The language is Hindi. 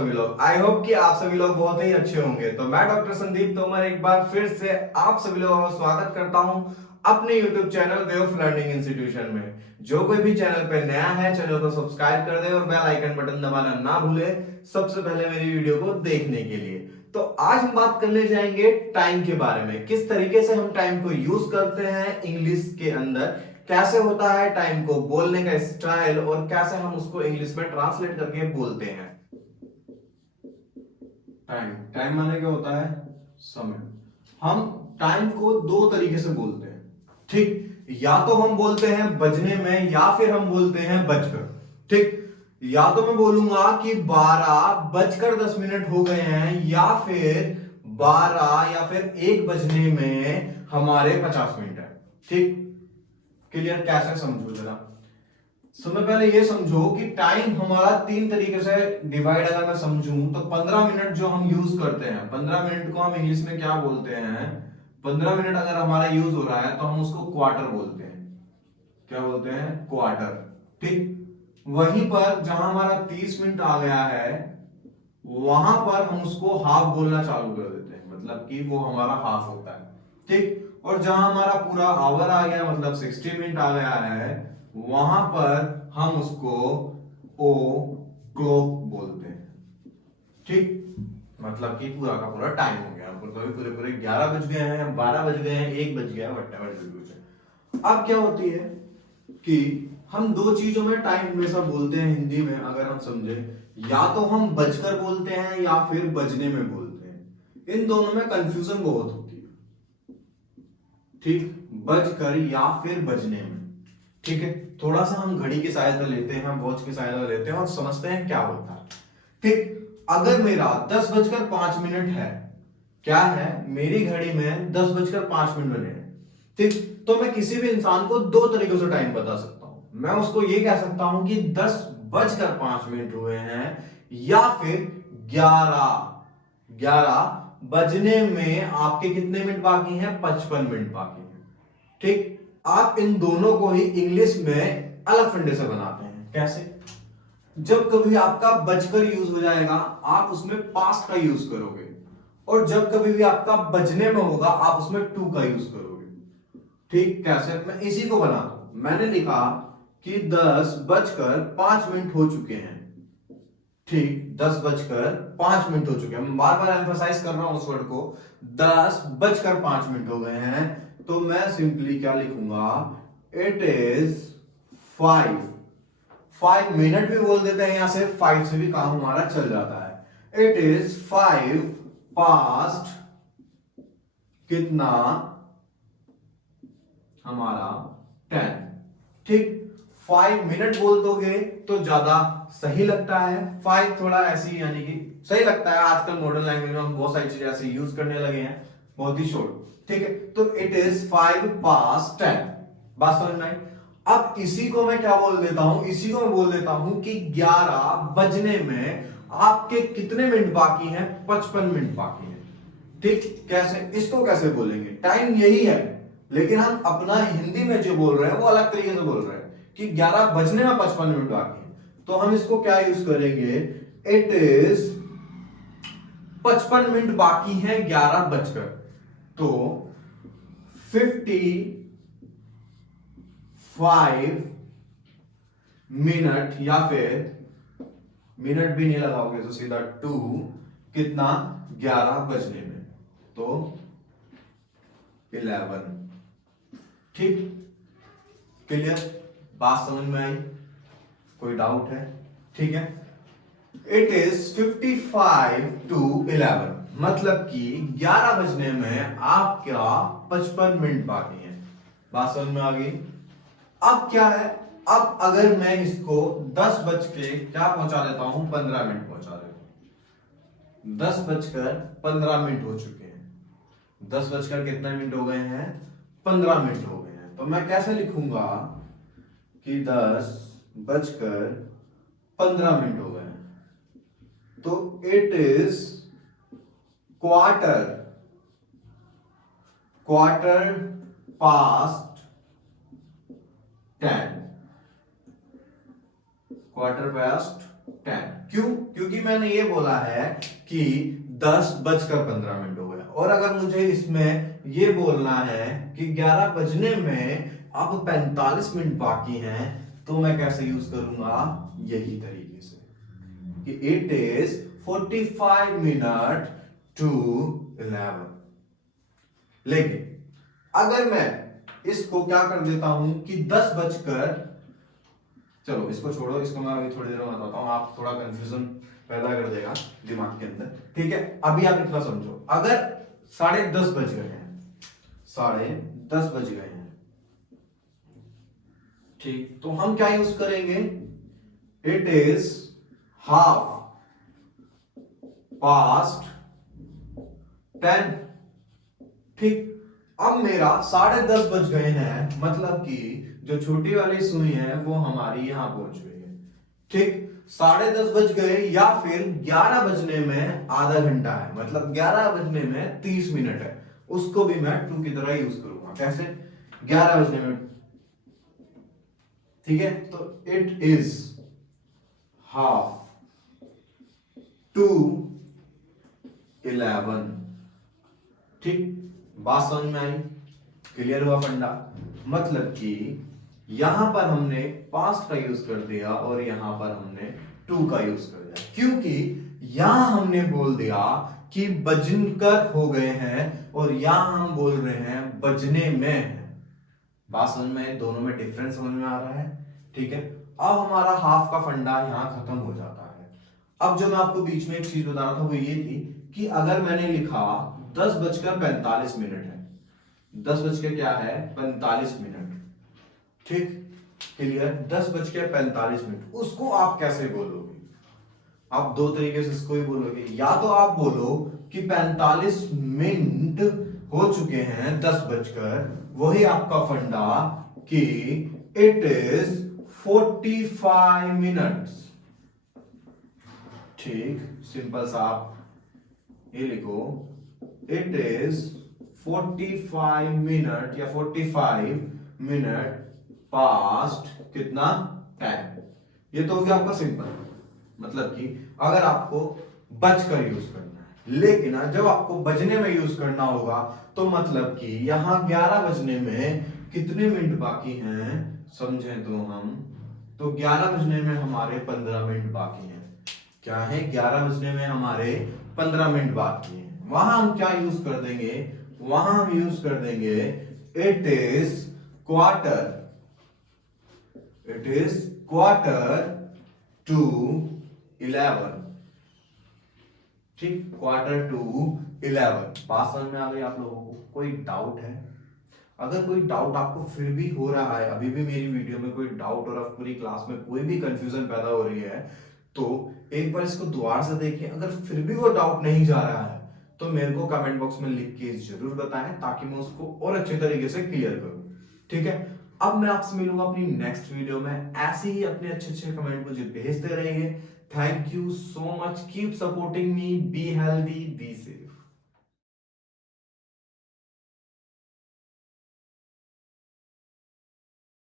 सभी लोग। आई होप कि आप सभी लोग बहुत ही अच्छे होंगे। तो मैं डॉक्टर संदीप तोमर एक बार फिर से आप सभी लोगों का स्वागत करता हूं अपने YouTube channel way of learning institution में। जो कोई भी चैनल पे नया है चैनल को सब्सक्राइब कर दे और बेल आइकन बटन दबाना ना भूले सबसे पहले मेरी वीडियो को देखने के लिए। तो आज हम बात करने जाएंगे टाइम के बारे में, किस तरीके से हम टाइम को यूज करते हैं इंग्लिश के अंदर, कैसे होता है टाइम को बोलने का स्टाइल और कैसे हम उसको इंग्लिश में ट्रांसलेट करके बोलते हैं। टाइम टाइम माने क्या होता है? समय। हम टाइम को दो तरीके से बोलते हैं, ठीक। या तो हम बोलते हैं बजने में या फिर हम बोलते हैं बजकर, ठीक। या तो मैं बोलूंगा कि 12:10 हो गए हैं या फिर 12 या फिर 1 बजने में हमारे 50 मिनट है, ठीक। क्लियर? कैसे समझो जरा। सबसे पहले ये समझो कि टाइम हमारा 3 तरीके से डिवाइड अगर मैं समझूं तो 15 मिनट जो हम यूज करते हैं, 15 मिनट को हम इंग्लिश में क्या बोलते हैं? 15 मिनट अगर हमारा यूज हो रहा है तो हम उसको क्वार्टर बोलते हैं। क्या बोलते हैं? क्वार्टर, ठीक। वहीं पर जहां हमारा 30 मिनट आ गया है वहां पर हम उसको हाफ बोलना चालू कर देते हैं, मतलब कि वो हमारा हाफ होता है, ठीक। और जहां हमारा पूरा आवर आ गया मतलब 60 मिनट आ गया है वहां पर हम उसको ओ क्लॉक बोलते हैं, ठीक। मतलब कि पूरा का पूरा टाइम हो गया, कभी पूरे पूरे 11 बज गए हैं, 12 बज गए हैं, 1 बज गया, व्हाटएवर। अब क्या होती है कि हम दो चीजों में टाइम हमेशा बोलते हैं हिंदी में, अगर हम समझे, या तो हम बजकर बोलते हैं या फिर बजने में बोलते हैं। इन दोनों में कंफ्यूजन बहुत होती है, ठीक। बजकर या फिर बजने में, ठीक है। थोड़ा सा हम घड़ी की सहायता लेते हैं, हम वॉच की सहायता लेते हैं और समझते हैं क्या होता है, ठीक। अगर मेरा 10:05 है, क्या है मेरी घड़ी में 10:05 बने हैं, ठीक। तो मैं किसी भी इंसान को दो तरीकों से टाइम बता सकता हूं। मैं उसको ये कह सकता हूं कि 10:05 हुए हैं या फिर 11 बजने में आपके कितने मिनट बाकी हैं? 55 मिनट बाकी हैं, ठीक। आप इन दोनों को ही इंग्लिश में अलग फंडे से बनाते हैं। कैसे? जब कभी आपका बजकर यूज हो जाएगा आप उसमें पास्ट का यूज करोगे, और जब कभी भी आपका बजने में होगा आप उसमें टू का यूज करोगे, ठीक। कैसे? मैं इसी को बना दूं, मैंने लिखा कि 10:05 हो चुके हैं, ठीक। 10:05 हो चुके हैं। मैं बार बार एम्फसाइज कर रहा हूं उस वर्ड को, 10:05 हो गए हैं। तो मैं सिंपली क्या लिखूंगा? इट इज 5 मिनट भी बोल देते हैं, यहां से 5 से भी काम हमारा चल जाता है। इट इज 5 पास्ट कितना हमारा 10, ठीक। 5 मिनट बोल दोगे तो ज्यादा सही लगता है, 5 थोड़ा ऐसी यानी कि सही लगता है। आजकल मॉडर्न लैंग्वेज में हम बहुत सारी चीजें ऐसे यूज करने लगे हैं, बहुत ही शॉर्ट, ठीक है। तो इट इज 5 पास्ट 10। बात समझ में आई? अब इसी को मैं क्या बोल देता हूं? इसी को मैं बोल देता हूं कि 11 बजने में आपके कितने मिनट बाकी हैं? 55 मिनट बाकी हैं, ठीक। कैसे? इसको कैसे बोलेंगे? टाइम यही है लेकिन हम अपना हिंदी में जो बोल रहे हैं वो अलग तरीके से बोल रहे हैं कि 11 बजने में 55 मिनट बाकी है। तो हम इसको क्या यूज करेंगे? इट इज 55 मिनट बाकी है 11 बजकर, तो 55 मिनट, या फिर मिनट भी नहीं लगाओगे तो सीधा 2, कितना? 11 बजने में, तो 11, ठीक। क्लियर? बात समझ में आई? कोई डाउट है? ठीक है। इट इज 55 to 11, मतलब कि 11 बजने में आपका 55 मिनट बाकी है। बात समझ में आ गई? अब क्या है? अब अगर मैं इसको 10 बज के क्या पहुंचा देता हूं? 15 मिनट पहुंचा देता हूं। 10:15 हो चुके हैं। 10 बजकर कितने मिनट हो गए हैं? 15 मिनट हो गए हैं। तो मैं कैसे लिखूंगा कि 10:15 हो गए हैं? तो it is quarter quarter past 10, quarter past 10, क्यों? क्योंकि मैंने ये बोला है कि 10:15 हो गया, और अगर मुझे इसमें ये बोलना है कि 11 बजने में अब 45 मिनट बाकी हैं, तो मैं कैसे यूज करूंगा? यही तरीके से कि इट इज 45 मिनट टू 11। लेकिन अगर मैं इसको क्या कर देता हूं कि 10 बजकर, चलो इसको छोड़ो, इसको मैं अभी थोड़ी देर में बताता हूं, आप थोड़ा कंफ्यूजन पैदा कर देगा दिमाग के अंदर, ठीक है? अभी आप इतना समझो, अगर 10:30 बज गए हैं, 10:30 बज गए हैं, ठीक, तो हम क्या यूज करेंगे? इट इज हाफ पास्ट 10, ठीक। अब मेरा 10:30 बज गए हैं, मतलब कि जो छोटी वाली सुई है वो हमारी यहां पहुंच गई है, ठीक। 10:30 बज गए, या फिर 11 बजने में आधा घंटा है, मतलब 11 बजने में 30 मिनट है, उसको भी मैं टू की तरह यूज करूंगा। कैसे? 11 बजने में, ठीक है? तो इट इज हाफ टू 11, ठीक। बात समझ में आई? क्लियर हुआ फंडा? मतलब कि यहां पर हमने पास्ट का यूज कर दिया और यहां पर हमने टू का यूज कर दिया, क्योंकि यहां हमने बोल दिया कि बजकर हो गए हैं, और यहां हम बोल रहे हैं बजने में है। बात समझ में? दोनों में डिफरेंस समझ में आ रहा है, ठीक है? अब हमारा हाफ का फंडा यहां खत्म हो जाता है। अब जो मैं आपको बीच में एक चीज बता रहा था वो ये थी कि अगर मैंने लिखा 10:45 है, 10 बज के क्या है 45 मिनट, ठीक, क्लियर? 10:45, उसको आप कैसे बोलोगे? आप दो तरीके से इसको ही बोलोगे, या तो आप बोलो कि 45 मिनट हो चुके हैं 10 बजकर, वही आपका फंडा कि इट इज 45 मिनट्स, ठीक। सिंपल सा आप ये लिखो, इट इज 45 मिनट या 45 मिनट पास्ट कितना टाइम। ये तो हो गया आपका सिंपल, मतलब कि अगर आपको बजकर यूज करना है, लेकिन जब आपको बजने में यूज करना होगा तो मतलब कि यहां 11 बजने में कितने मिनट बाकी हैं समझें तो 11 बजने में हमारे 15 मिनट बाकी हैं। क्या है? 11 बजने में हमारे 15 मिनट बाकी हैं। वहां हम क्या यूज कर देंगे? वहां हम यूज कर देंगे इट इज क्वार्टर टू 11, ठीक, क्वार्टर टू 11। बात समझ में आ गई आप लोगों को? कोई डाउट है? अगर कोई डाउट आपको फिर भी हो रहा है, अभी भी मेरी वीडियो में कोई डाउट और पूरी क्लास में कोई भी कंफ्यूजन पैदा हो रही है, तो एक बार इसको दोबारा से देखिए। अगर फिर भी वो डाउट नहीं जा रहा है तो मेरे को कमेंट बॉक्स में लिख के जरूर बताएं, ताकि मैं उसको और अच्छे तरीके से क्लियर करूं, ठीक है? अब मैं आपसे मिलूंगा अपनी नेक्स्ट वीडियो में। ऐसे ही अपने अच्छे अच्छे कमेंट मुझे भेजते रहिए। Thank you so much, keep supporting me, be healthy, be safe.